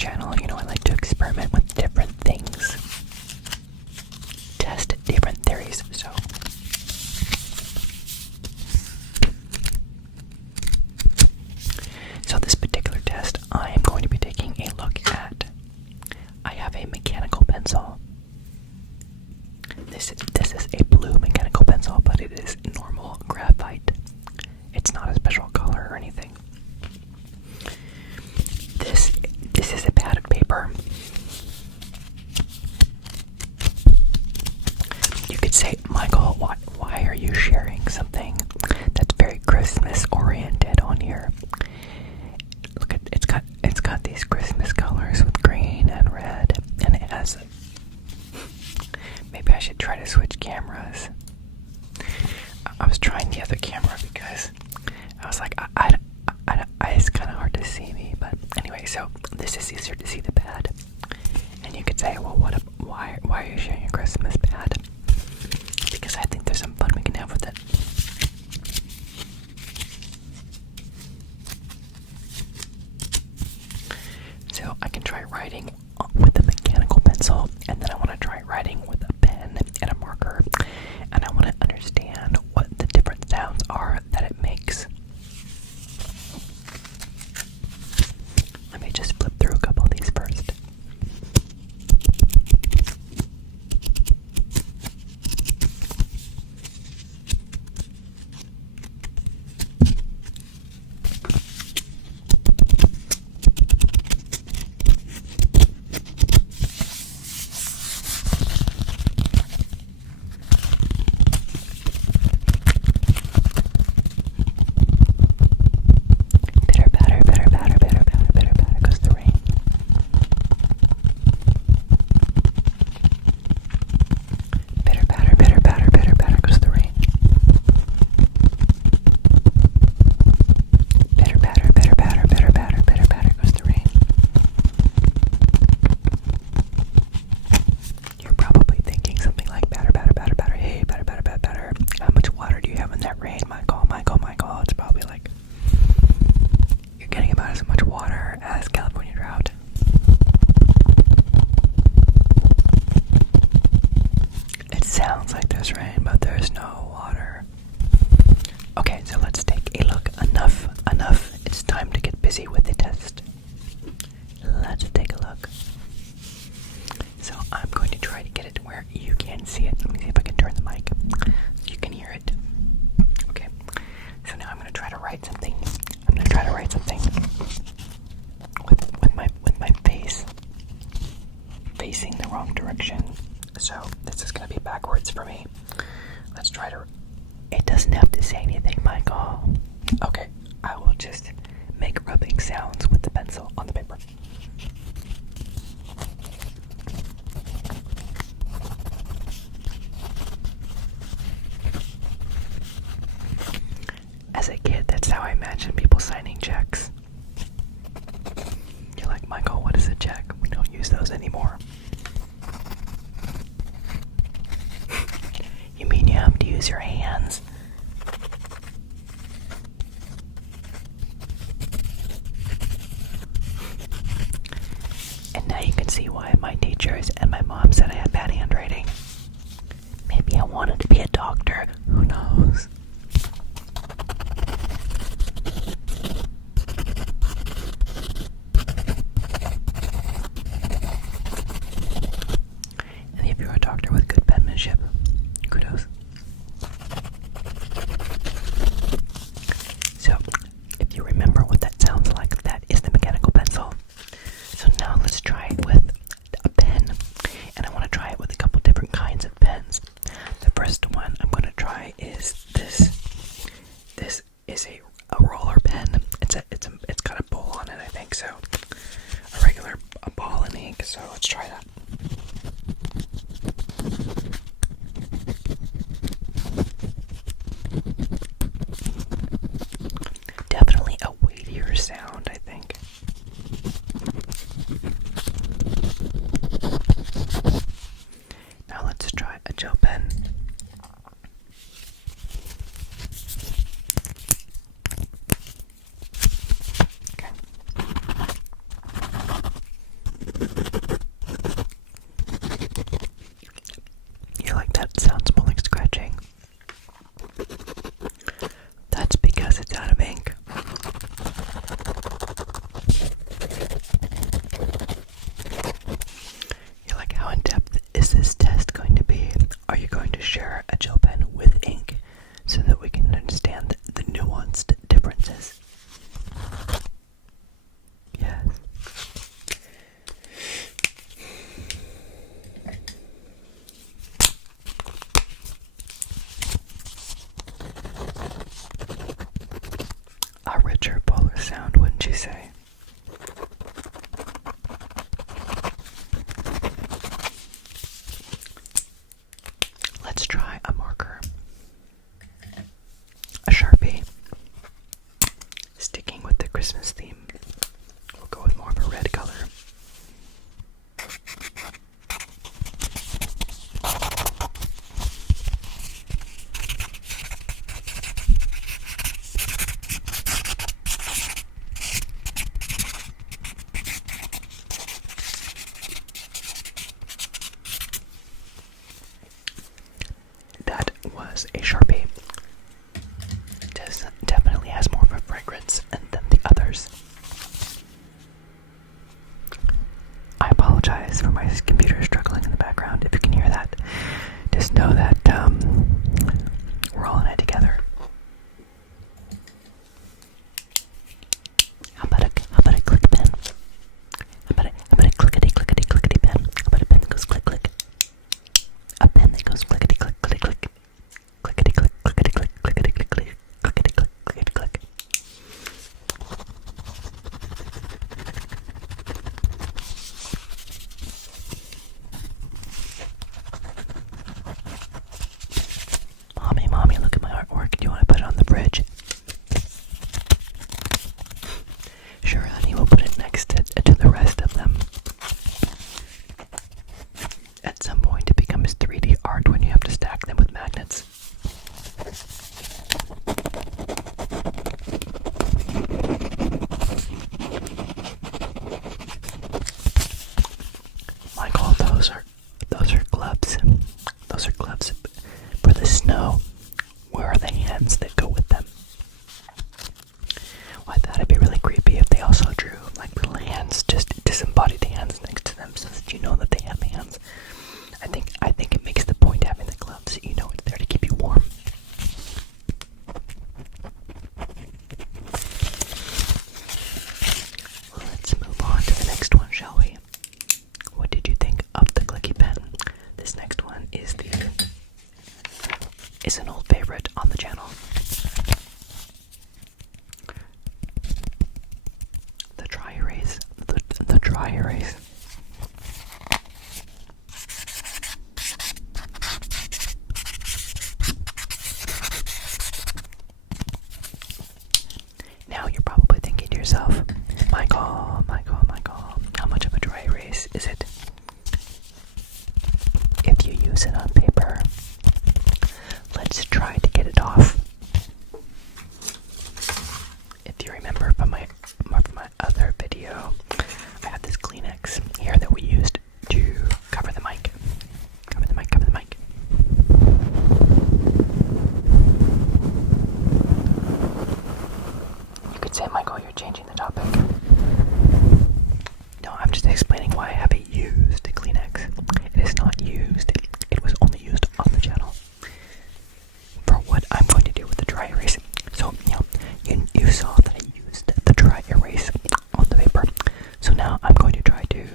channel, you know, I like to experiment with different things, test different theories, so this particular test, I am going to be taking a look at, I have a mechanical pencil. This is a blue mechanical pencil, but it is normal graphite. It's not a special color or anything. This is a padded paper. You could say, Michael, why are you sharing something that's very Christmas oriented on here? Look at it's got these Christmas colors with green and red, and it has. Maybe I should try to switch cameras. I was trying the other camera because I was like, it's kind of hard to see me, but anyway, so this is easier to see the pad, and you could say, well, why are you sharing a Christmas pad? Because I think there's some fun we can have with it. So I can try writing with a mechanical pencil, and then I want to try writing with a pen and a marker, and I want to understand what the different sounds are that it makes. Let me just flip through a couple of these first. Sounds like there's rain, but there's no water. Okay, so let's take a look. Enough. It's time to get busy with the test. Let's take a look. So I'm going to try to get it where you can see it. Let me see if I can turn the mic. You can hear it. Okay. So now I'm going to try to write something. With my face facing the wrong direction. So this is going to be backwards for me. Let's try to... It doesn't have to say anything, Michael. Okay, I will just make rubbing sounds with the pencil on the paper. As a kid, that's how I imagine people signing checks. You're like, Michael, what is a check? We don't use those anymore. You mean you have to use your hands? And now you can see why my teachers and my mom said I had bad handwriting. Maybe I wanted to be a doctor. Who knows? And if you're a doctor with good penmanship, kudos. So, if you remember what that sounds like, that is the mechanical pencil. So now let's try it with a pen, and I want to try it with a couple different kinds of pens. The first one I'm going to try is this. This is a roller pen. It's got a bowl on it, I think. So a regular ball and ink. So let's try that. Definitely a weightier sound, I think. Now let's try a gel pen. Okay. cheerful sound, wouldn't you say? Let's try a marker. A Sharpie. Sticking with the Christmas theme. We'll go with more of a red color. That was a Sharpie. It definitely has more of a fragrance than the others. I apologize for my computer struggling in the background. If you can hear that, just know that we're all in it together. How about a click pen? How about a clickety pen? How about a pen that goes click click? A pen that goes clickety click click click. Clickety click clickety click clickety click click clickety click clickety click. Mommy, look at my artwork. Do you want to put it on the fridge? Sure, honey, we'll put it next to the rest of them. At some point, it becomes 3D art when you have to stack them with magnets. Michael, those are gloves. Those are gloves for the snow. Where are the hands that go with them? Well, I thought it'd be really creepy if they also drew like little hands, just disembodied hands next to them, so that you know that they have hands. I think it makes the point having the gloves. You know it's there to keep you warm. Let's move on to the next one, shall we? What did you think of the clicky pen? This next one is an old favorite on the channel. The dry erase. The dry erase. Now you're probably thinking to yourself, Michael, how much of a dry erase is it? If you use it on paper, let's try to get it off. If you remember from my other video, I had this Kleenex here that we used to cover the mic. Cover the mic. You could say, Michael, you're changing the topic. No, I'm just explaining why I have a used Kleenex. It is not used. It was only used on the channel for what I'm going to do with the dry erase. So, you saw that I used the dry erase on the paper. So now I'm going to try to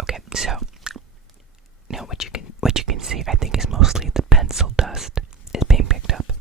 okay, so now what you can see, I think, is mostly the pencil dust is being picked up.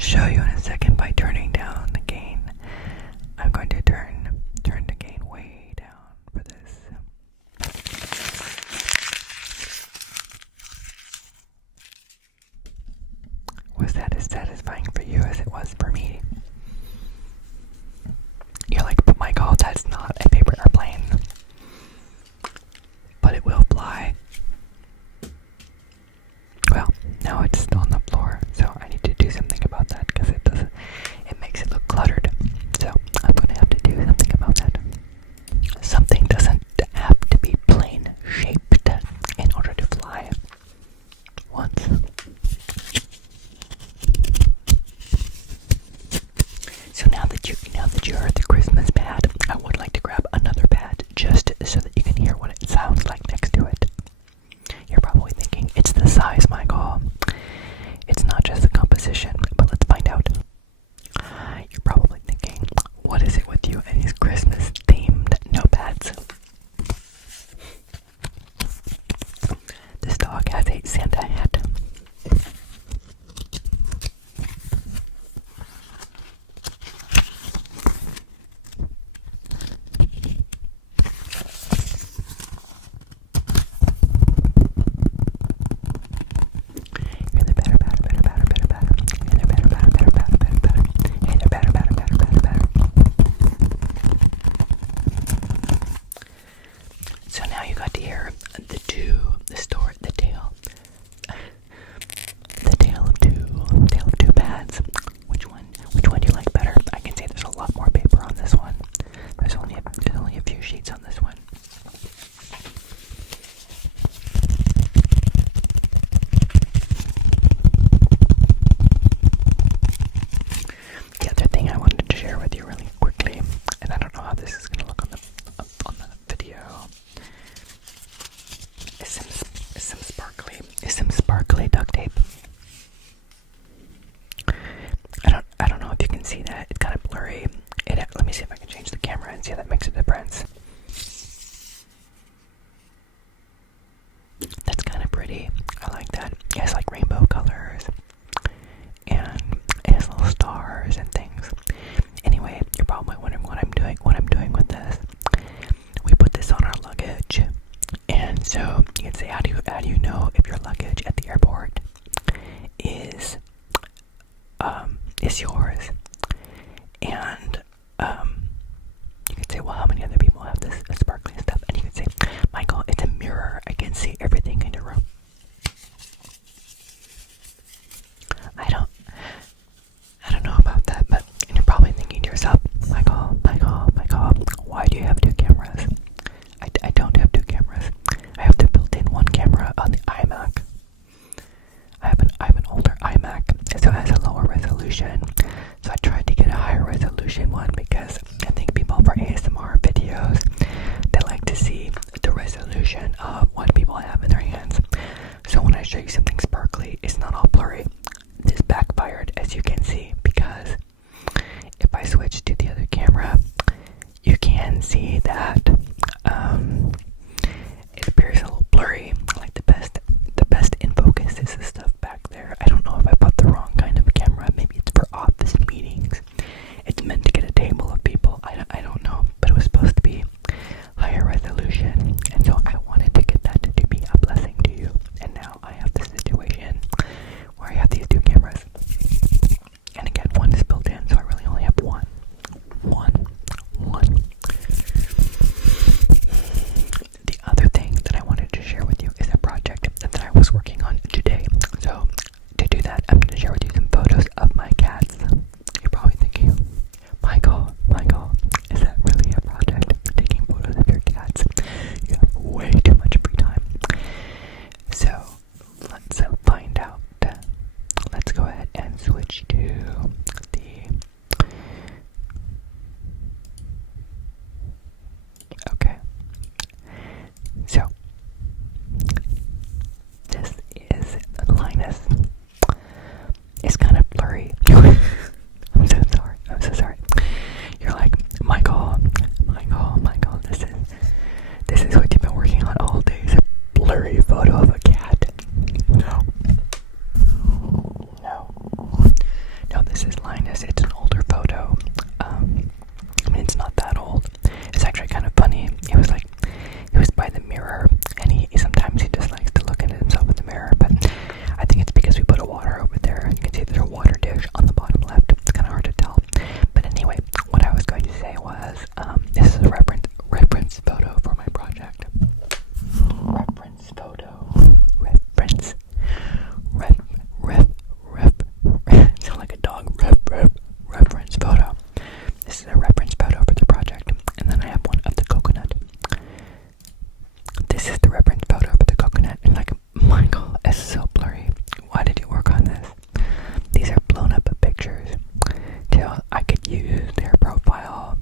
show you in a second by turning down the gain. I'm going to turn the gain way down for this. Was that as satisfying for you as it was for me? You're like, but Michael, that's not a paper airplane. But it will fly. Well, now it's still on the floor, so I need to do something about that because it makes it look cluttered. So I'm going to have to do something about that. Something doesn't have to be plane shaped in order to fly. Once. So now that you heard the Christmas pad, I would like to grab another pad just so that you can hear what it sounds like next to it. You're probably thinking, it's the size, Michael. It's not just the composition, but let's find out. You're probably thinking, what is it with you and these Christmas themed notepads? This dog has a Santa hat. So now you got to hear the tale of two pads. Which one do you like better? I can say there's a lot more paper on this one. There's only a few sheets on this one. The other thing I wanted to share with you really quickly, and I don't know how this is going to look on the video, is some sparkly duct tape. I don't know if you can see that. It's kind of blurry. Let me see if I can change the camera and see if that makes a difference. That's kind of pretty. I like that. It has like rainbow colors and it has little stars and things. Anyway, you're probably wondering what I'm doing with this. We put this on our luggage, and so you can say, how do you know if your luggage at the airport is yours? And you can say, well, how many other people have this sparkly stuff? And you can say, Michael, it's a mirror. I can see everything in your room. I don't know about that, but and you're probably thinking to yourself, Michael, why do you have two cameras? I don't have two cameras. I have the built-in one camera on the iMac. I have an older iMac, so it has a lower resolution. So I tried to get a higher resolution one because I think people for ASMR videos, they like to see the resolution of what people have in their hands. So when I show you something sparkly, it's not all blurry. This backfired, as you can see, because if I switch to the other camera, you can see that it appears a little blurry. Like the best in focus is the stuff back there. I don't know if I bought the wrong kind of camera. Maybe it's for office meetings. It's meant to get a table of people. I don't know, but it was supposed to be higher resolution, and so I wanted to get that to be a blessing to you. And now I have this situation where I have these two cameras, and again, one is built in, so I really only have one. this is Linus. It's an older photo. I mean, it's not that old. It's actually kind of funny. He was by the mirror, and he sometimes he just likes to look at himself in the mirror, but I think it's because we put a water over there. You can see there's a water dish on the bottom left. It's kind of hard to tell. But anyway, what I was going to say was, this is a reference photo for my project. Reference photo. Reference. Sound like a dog. Reference photo. This is a reference photo for the project. And then I have one of the coconut. This is the reference photo for the coconut. And like, my God, it's so blurry. Why did you work on this? These are blown up pictures. So I could use their profile.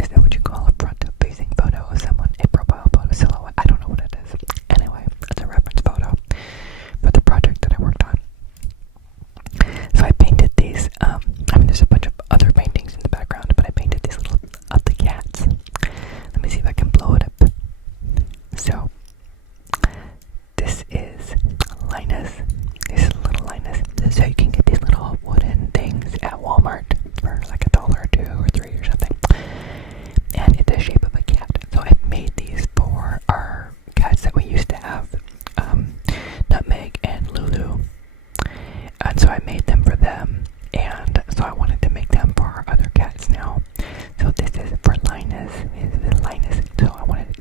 Is that what you call a front-facing photo of someone? A profile photo silhouette? I don't know what it is. Anyway, it's a reference photo for the project that I worked on. So I painted these. I mean, there's a bunch of other paintings in the background, but I painted these little of the cats. Let me see if I can blow it up. So this is Linus. This is little Linus. So you can get these little wooden things at Walmart for like $1 or $2 or $3 or something. And it's the shape of a cat. So I made these for our cats that we used to have, Nutmeg and Lulu. And so I made them for them, and so I wanted to make them for our other cats now. So this is for Linus. This is Linus. So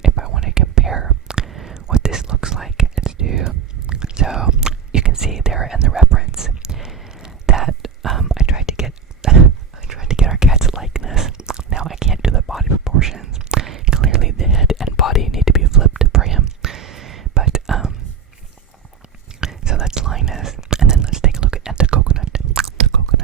if I want to compare what this looks like, let's do. So you can see there in the reference that I tried to get our cat's likeness. Now I can't do the body proportions. Clearly the head and body need to be flipped for him. But so that's Linus. And then let's take a look at the coconut. The coconut.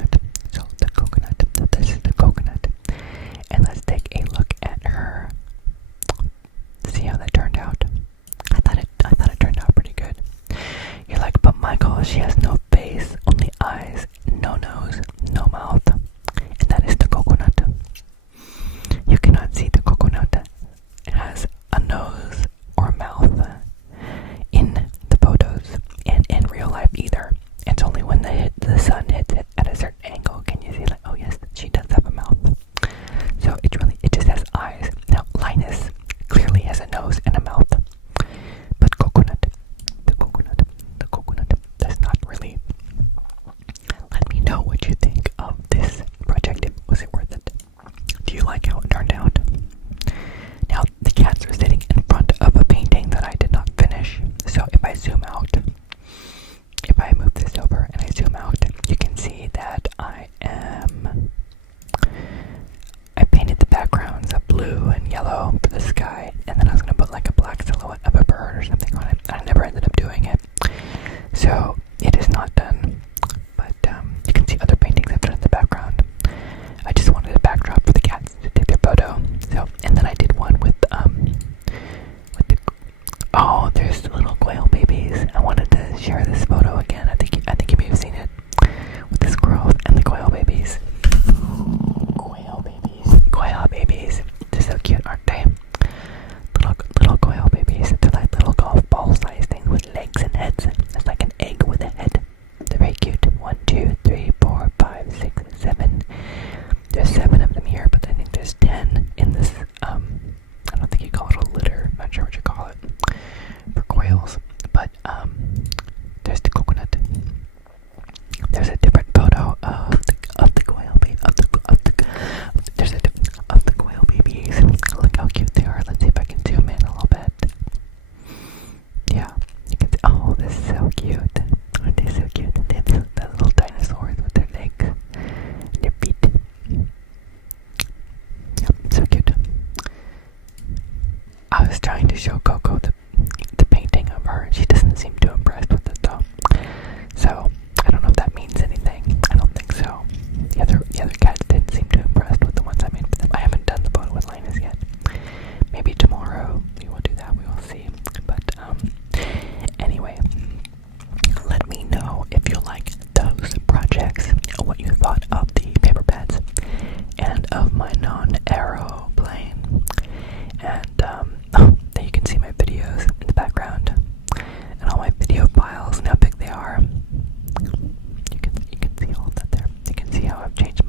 how I've changed